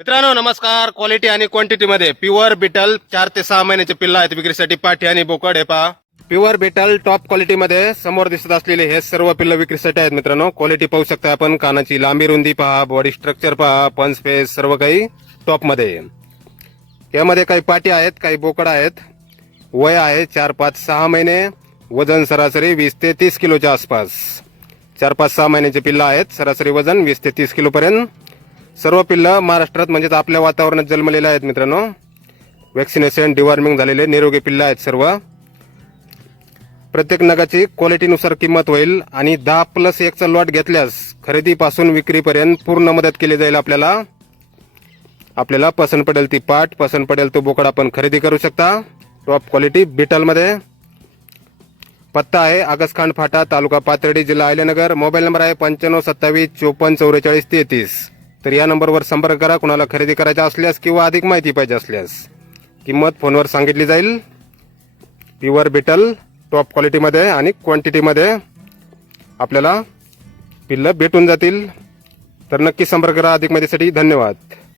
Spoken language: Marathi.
मित्रांनो नमस्कार. क्वालिटी आणि क्वांटिटी मध्ये प्युअर बिटल चार ते सहा महिन्याचे पिल्ला आहेत विक्रीसाठी पाठी आणि बोकड हे पहा. प्युअर बिटल टॉप क्वालिटी मध्ये समोर दिसत असलेले हे सर्व पिल्ल विक्रीसाठी आहेत मित्रांनो. क्वालिटी पाहू शकता आपण. कानाची लांबी रुंदी पहा बॉडी स्ट्रक्चर पहा पंच फेस सर्व काही टॉपमध्ये. यामध्ये काही पाटी आहेत काही बोकड आहेत. वय आहे चार पाच सहा महिने. वजन सरासरी वीस ते तीस किलोच्या आसपास. चार पाच सहा महिन्याचे पिल्लं आहेत. सरासरी वजन वीस ते तीस किलोपर्यंत. सर्व पिल्लं महाराष्ट्रात म्हणजेच आपल्या वातावरणात जन्मलेले आहेत मित्रांनो. वॅक्सिनेशन डिवॉर्मिंग झालेले निरोगी पिल्लं आहेत सर्व. प्रत्येक नगाची क्वालिटीनुसार किंमत होईल आणि दहा प्लस एकचा लॉट घेतल्यास खरेदीपासून विक्रीपर्यंत पूर्ण मदत केली जाईल आपल्याला. आपल्याला पसंत पडेल ती पाट पसंत पडेल तो बोकड आपण खरेदी करू शकता. टॉप क्वालिटी बिटलमध्ये. पत्ता आहे आगसखांड फाटा तालुका पाथर्डी जिल्हा आयल्यानगर मोबाईल नंबर आहे पंच्याण्णव सत्तावीस चोपन्न चौवेचाळीस तेहतीस. तर या नंबरवर संपर्क करा कुणाला खरेदी करायचा असल्यास किंवा अधिक माहिती पाहिजे असल्यास. किंमत फोनवर सांगितली जाईल. प्युअर बिटल टॉप क्वालिटीमध्ये आणि क्वांटिटीमध्ये आपल्याला पिल्लं भेटून जातील. तर नक्की संपर्क करा. अधिक माहितीसाठी धन्यवाद.